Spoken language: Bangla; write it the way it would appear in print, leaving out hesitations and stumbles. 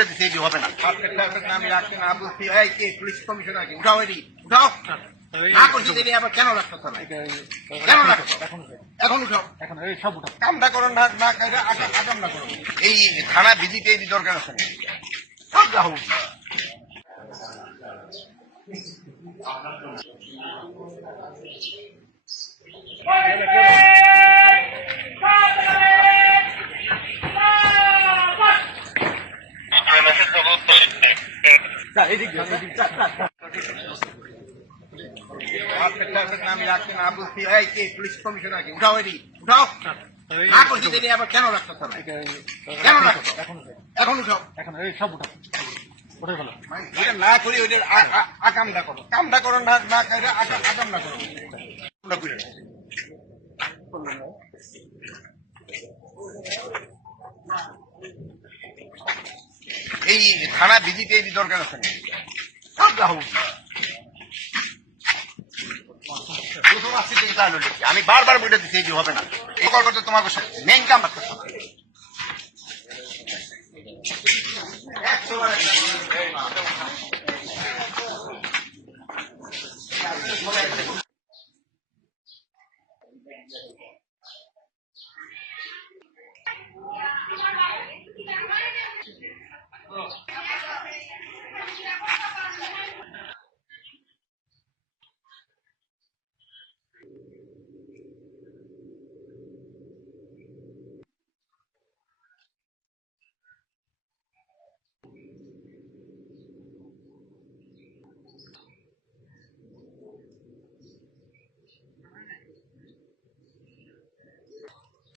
বলে দিচ্ছি এটি হবে না। আমি রাখছি না বলছি পুলিশ কমিশনার উঠাও এটি উঠাও না করছি এটি আবার কেন রাখতো না কেন রাখতো এখন উঠাও এখন সব উঠাও কামটা করো না না আগাম না করো এই থানা ভিজিটে এই দরকার আছে না সব যা হোক আমি রাখছি না বলছি পুলিশ কমিশনার উঠাও এটি উঠাও না করছি এটি আবার কেন রাখতো না কেন রাখতো এখন উঠাও এখন সব উঠাও না করি ওইটা আকামটা করো কামটা করো না না আকাম না করো এই থানা ভিজিটে এই দরকার আছে না সব যা হোক আমি বারবার বলে দিচ্ছি এটি হবে না এই কল করতে তোমাকে মেন কাম করতে হবে